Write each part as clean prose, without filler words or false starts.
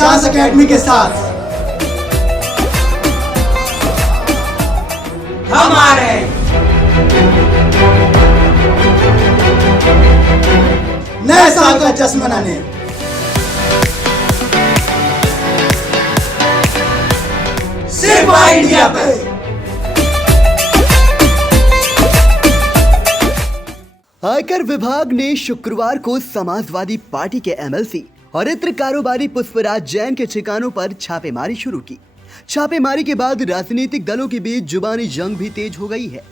विकास academy के साथ हम आ रहे हैं नए साल का जश्न मनाने। सिर्फ इंडिया पे। आयकर विभाग ने शुक्रवार को समाजवादी पार्टी के एमएलसी और इत्र कारोबारी पुष्पराज जैन के ठिकानों पर छापेमारी शुरू की। छापेमारी के बाद राजनीतिक दलों के बीच जुबानी जंग भी तेज हो गई है।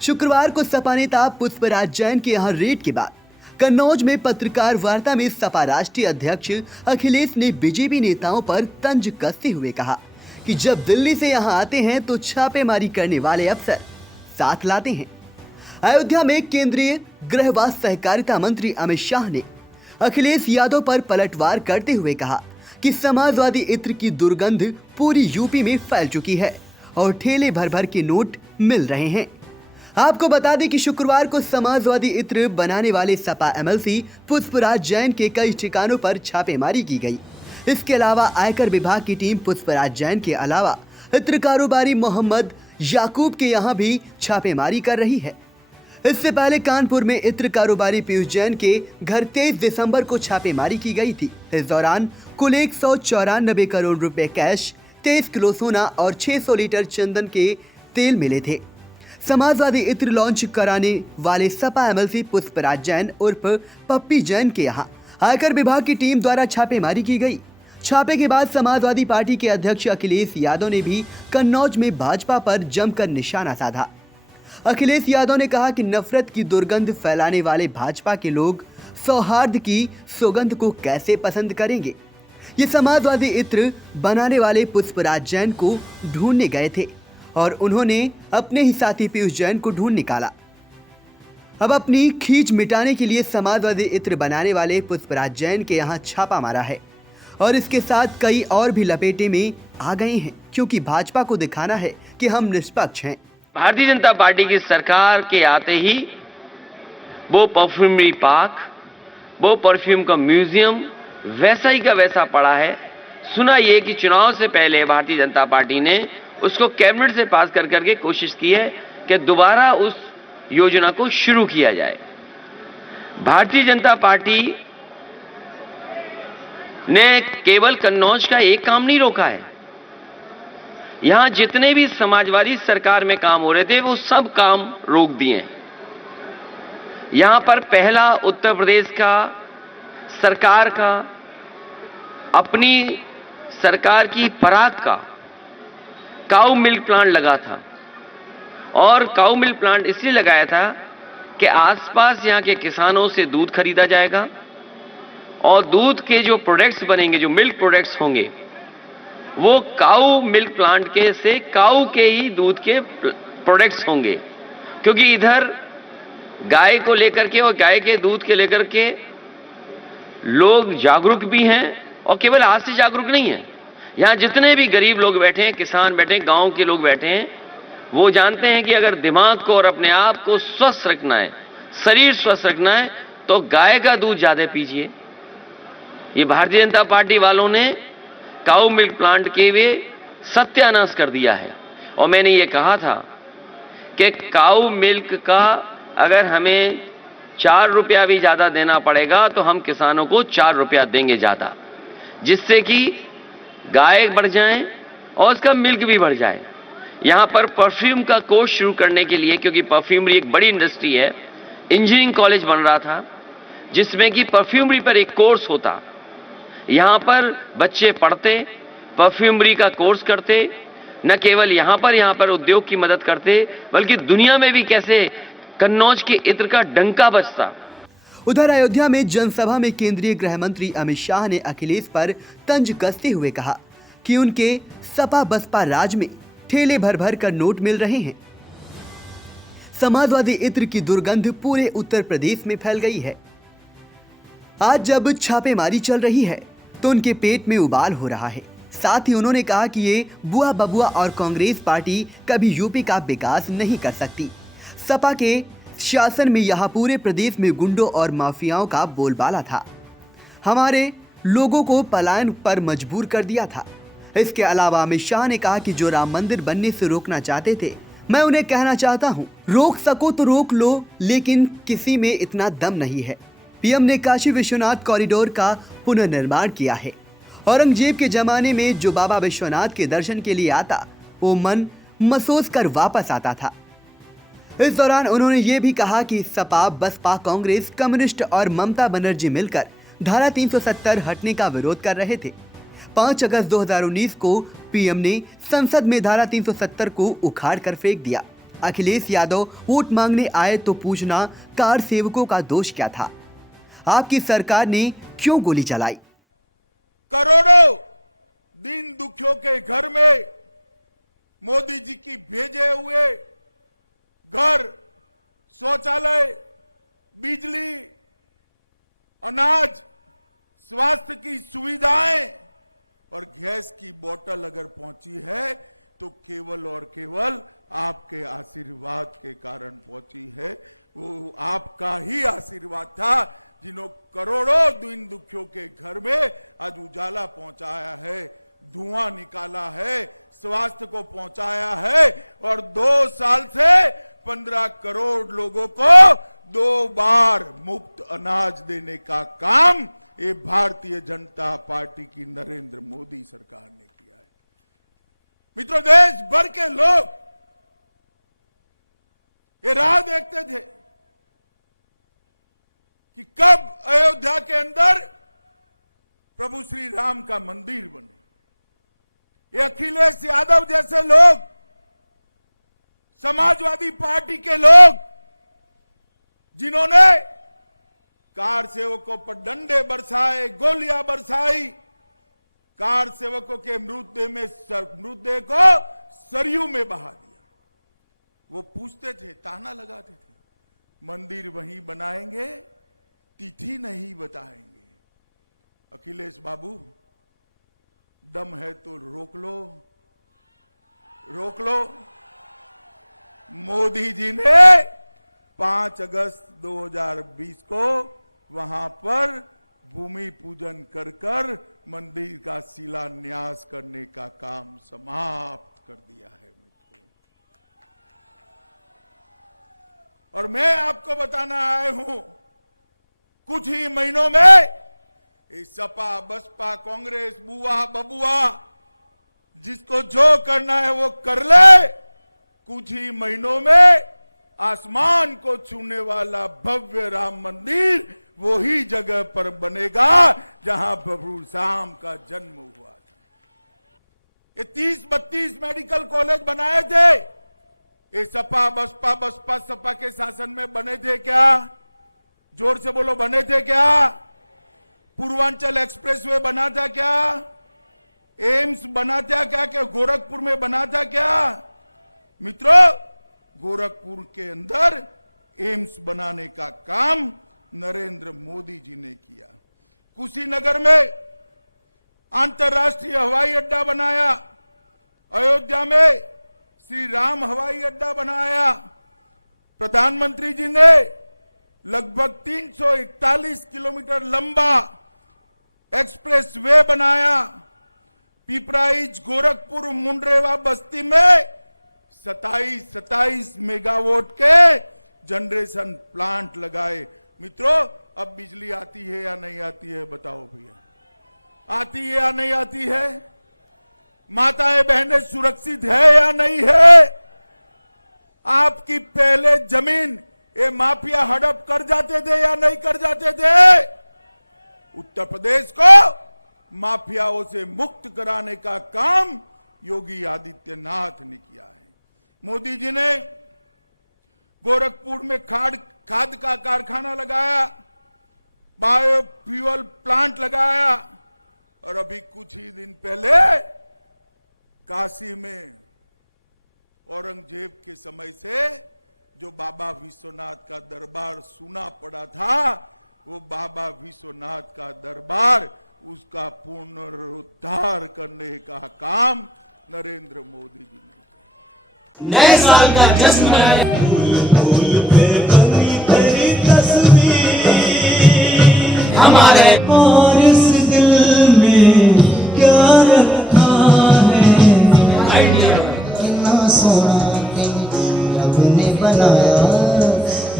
शुक्रवार को सपा नेता पुष्पराज जैन के यहां रेड के बाद कन्नौज में पत्रकार वार्ता में सपा राष्ट्रीय अध्यक्ष अखिलेश ने बीजेपी नेताओं पर तंज कसते हुए कहा कि जब दिल्ली से यहां आते हैं तो छापेमारी करने वाले अफसर साथ लाते हैं। अयोध्या में केंद्रीय गृह व सहकारिता मंत्री अमित शाह ने अखिलेश यादव पर पलटवार करते हुए कहा कि समाजवादी इत्र की दुर्गंध पूरी यूपी में फैल चुकी है और ठेले भर भर के नोट मिल रहे हैं। आपको बता दें कि शुक्रवार को समाजवादी इत्र बनाने वाले सपा एमएलसी पुष्पराज जैन के कई ठिकानों पर छापेमारी की गई। इसके अलावा आयकर विभाग की टीम पुष्पराज जैन के अलावा इत्र कारोबारी मोहम्मद याकूब के यहाँ भी छापेमारी कर रही है। इससे पहले कानपुर में इत्र कारोबारी पीयूष जैन के घर 23 दिसंबर को छापेमारी की गई थी। इस दौरान कुल 194 करोड़ रुपए कैश, 23 किलो सोना और 600 लीटर चंदन के तेल मिले थे। समाजवादी इत्र लॉन्च कराने वाले सपा एमएलसी पुष्पराज जैन उर्फ पप्पी जैन के यहाँ आयकर विभाग की टीम द्वारा छापेमारी की गई। छापे के बाद समाजवादी पार्टी के अध्यक्ष अखिलेश यादव ने भी कन्नौज में भाजपा पर जमकर निशाना साधा। अखिलेश यादव ने कहा कि नफरत की दुर्गंध फैलाने वाले भाजपा के लोग सौहार्द की सुगंध को कैसे पसंद करेंगे। ये समाजवादी इत्र बनाने वाले पुष्पराज जैन को ढूंढने गए थे और उन्होंने अपने ही साथी पीयूष जैन को ढूंढ निकाला। अब अपनी खींच मिटाने के लिए समाजवादी इत्र बनाने वाले पुष्पराज जैन के यहाँ छापा मारा है और इसके साथ कई और भी लपेटे में आ गए हैं, क्योंकि भाजपा को दिखाना है कि हम निष्पक्ष हैं। भारतीय जनता पार्टी की सरकार के आते ही वो परफ्यूमरी पार्क, वो परफ्यूम का म्यूजियम वैसा ही का वैसा पड़ा है। सुना ये कि चुनाव से पहले भारतीय जनता पार्टी ने उसको कैबिनेट से पास कर करके कोशिश की है कि दोबारा उस योजना को शुरू किया जाए। भारतीय जनता पार्टी ने केवल कन्नौज का एक काम नहीं रोका है। यहां जितने भी समाजवादी सरकार में काम हो रहे थे वो सब काम रोक दिए। यहां पर पहला उत्तर प्रदेश का सरकार का अपनी सरकार की पराग का काऊ मिल्क प्लांट लगा था और काऊ मिल्क प्लांट इसलिए लगाया था कि आसपास यहां के किसानों से दूध खरीदा जाएगा और दूध के जो प्रोडक्ट्स बनेंगे, जो मिल्क प्रोडक्ट्स होंगे, वो काऊ मिल्क प्लांट के से काऊ के ही दूध के प्रोडक्ट्स होंगे। क्योंकि इधर गाय को लेकर के और गाय के दूध के लेकर के लोग जागरूक भी हैं और केवल आज से जागरूक नहीं है। यहां जितने भी गरीब लोग बैठे हैं, किसान बैठे हैं, गांव के लोग बैठे हैं, वो जानते हैं कि अगर दिमाग को और अपने आप को स्वस्थ रखना है, शरीर स्वस्थ रखना है, तो गाय का दूध ज्यादा पीजिए। ये भारतीय जनता पार्टी वालों ने काऊ मिल्क प्लांट के वे सत्यानाश कर दिया है। और मैंने ये कहा था कि काऊ मिल्क का अगर हमें 4 रुपया भी ज्यादा देना पड़ेगा तो हम किसानों को 4 रुपया देंगे ज्यादा, जिससे कि गाय बढ़ जाए और उसका मिल्क भी बढ़ जाए। यहां पर परफ्यूम का कोर्स शुरू करने के लिए, क्योंकि परफ्यूमरी एक बड़ी इंडस्ट्री है, इंजीनियरिंग कॉलेज बन रहा था जिसमें कि परफ्यूमरी पर एक कोर्स होता। यहां पर बच्चे पढ़ते, परफ्यूमरी का कोर्स करते, न केवल यहां पर उद्योग की मदद करते, बल्कि दुनिया में भी कैसे कन्नौज के इत्र का डंका बजता। उधर अयोध्या में जनसभा में केंद्रीय गृह मंत्री अमित शाह ने अखिलेश पर तंज कसते हुए कहा कि उनके सपा बसपा राज में ठेले भर भर कर नोट मिल रहे हैं। समाजवादी इत्र की दुर्गंध पूरे उत्तर प्रदेश में फैल गई है। आज जब छापेमारी चल रही है तो उनके पेट में उबाल हो रहा है। साथ ही उन्होंने कहा कि ये बुआ बबुआ और कांग्रेस पार्टी कभी यूपी का विकास नहीं कर सकती। सपा के शासन में यहाँ पूरे प्रदेश में गुंडों और माफियाओं का बोलबाला था। हमारे लोगों को पलायन पर मजबूर कर दिया था। इसके अलावा अमित शाह ने कहा कि जो राम मंदिर बनने से रोकना चाहते थे, मैं उन्हें कहना चाहता हूं, रोक सको तो रोक लो, लेकिन किसी में इतना दम नहीं है। पीएम ने काशी विश्वनाथ कॉरिडोर का पुनर्निर्माण किया है। औरंगजेब के जमाने में जो बाबा विश्वनाथ के दर्शन के लिए आता, वो मन महसूस कर वापस आता था। इस दौरान उन्होंने ये भी कहा कि सपा, बसपा, कांग्रेस, कम्युनिस्ट और ममता बनर्जी मिलकर धारा 370 हटने का विरोध कर रहे थे। 5 अगस्त 2019 को पीएम ने संसद में धारा 370 को उखाड़ कर फेंक दिया। अखिलेश यादव वोट मांगने आए तो पूछना कार सेवकों का दोष क्या था? आपकी सरकार ने क्यों गोली चलाई? करोड़ों दीन दुखियों के घर में मोदी जी की भेजे हुए घर, शौचालय, बिजली, अनाज, स्वास्थ्य की सुविधाएं और गैस की बोतल अगर पहुंची है तो केवल और केवल आपके आशीर्वाद के कारण पहुंची है। वो आपका ही आशीर्वाद था जिन्होंने करोड़ों दीन दुखियों के घर में आज उजाला पहुंचाया है, धुआं निकाला है, स्वास्थ्य को पहुंचाया है और 2 साल से 15 करोड़ लोगों को 2 बार मुफ्त अनाज देने का काम ये भारतीय जनता पार्टी की नरेंद्र मोदी सरकार ने किया है। मित्रों, देश भर के लोग ये राह देखते थे कि कब अयोध्या के अंदर प्रभु श्री राम का मंदिर बने। ये अखिलेश यादव जैसे लोग, समाजवादी पार्टी के लोग, जिन्होंने कार सेवकों पर डंडे बरसाए, गोलियां बरसाई, कार सेवकों के मृतदेह को सरयू में बहा दिया। वो पूछते थे, ताना लगाते थे, मंदिर वहीं बनाएंगे, तिथि नहीं बताएंगे। अखिलेश बाबू, दम है तो रोक लो, रोक लो। मोदी जी ने 5 अगस्त 2020 को वहां पर भूमि पूजन कर मंदिर का शिलान्यास करने का काम समाप्त कर दिया है मित्रों। और मैं आपको बताना आया हूं, कुछ ही महीनों में इस सपा, बसपा, कांग्रेस, बुआ बबुआ, जिसको जो करना है वो कर ले, कुछ ही महीनों में आसमान को छूने वाला भव्य राम मंदिर वही जगह पर बनेगा जहां प्रभु राम का जन्म हुआ था। ये 30-32 मेडिकल कॉलेज बनाए थे, ये सपा, बसपा सपा के शासन में बने थे क्या? जोर से बोलो, बने थे क्या? पूर्वांचल एक्सप्रेसवे बना था क्या? एम्स बना था क्या गोरखपुर में बना था क्या? मित्रों, गोरखपुर के अंदर एम्स बनाने का काम नरेंद्र मोदी जी ने किया। कुशीनगर में अंतर्राष्ट्रीय हवाई अड्डा बनाया, अयोध्या में श्री राम हवाई अड्डा बनाया। प्रधानमंत्री जी ने लगभग 341 किलोमीटर लंबा एक्सप्रेस वे बनाया। पिपराइच, गोरखपुर, मुंडरेवा बस्ती में 27 मेगावाट के जनरेशन प्लांट लगाए। मित्रों, अब बिजली आती है या नहीं आती है? बताओ भैया, आती है या नहीं आती है? माताएं बहनें सुरक्षित है या नहीं है? आपकी पहले जमीन ये माफिया हड़प कर जाते थे या नहीं कर जाते थे? उत्तर प्रदेश को माफियाओं से मुक्त कराने का काम योगी आदित्यनाथ ने किया है। मोदी जी ने गोरखपुर में खाद का कारखाना लगाया, बायोफ्यूल प्लांट लगाया और अभी कुछ ही दिन पहले काशी में औरंगजेब के समय से जो बाबा विश्वनाथ का दरबार सूना पड़ा था, वो बाबा विश्वनाथ का दरबार, उसका पुनरुद्धार करने का काम नरेंद्र मोदी जी ने नए साल का जश्न मनाए। फूल पे बनी तेरी तस्वीर हमारे और इस दिल सोना नी रब ने बनाया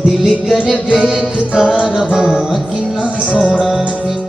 दिल कर देखता रहा किन्ना सोना नी